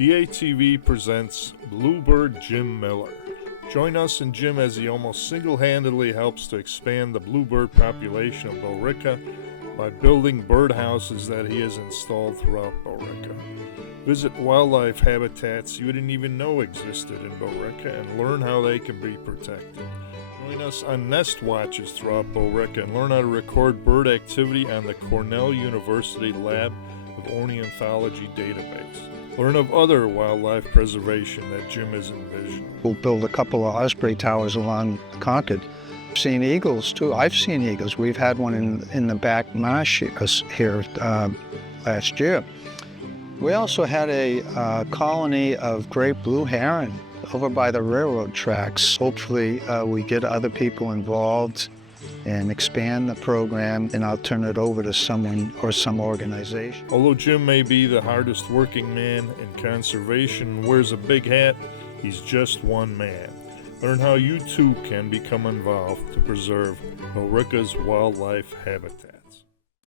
BATV presents Bluebird Jim Miller. Join us and Jim as he almost single-handedly helps to expand the bluebird population of Billerica by building birdhouses that he has installed throughout Billerica. Visit wildlife habitats you didn't even know existed in Billerica and learn how they can be protected. Join us on nest watches throughout Billerica and learn how to record bird activity on the Cornell University Lab of Ornithology database. Learn of other wildlife preservation that Jim has envisioned. We'll build a couple of osprey towers along Concord. I've seen eagles too. I've seen eagles. We've had one in the back marsh here last year. We also had a colony of great blue heron over by the railroad tracks. Hopefully we get other people involved and expand the program, and I'll turn it over to someone or some organization. Although Jim may be the hardest working man in conservation and wears a big hat, he's just one man. Learn how you too can become involved to preserve Billerica's wildlife habitats.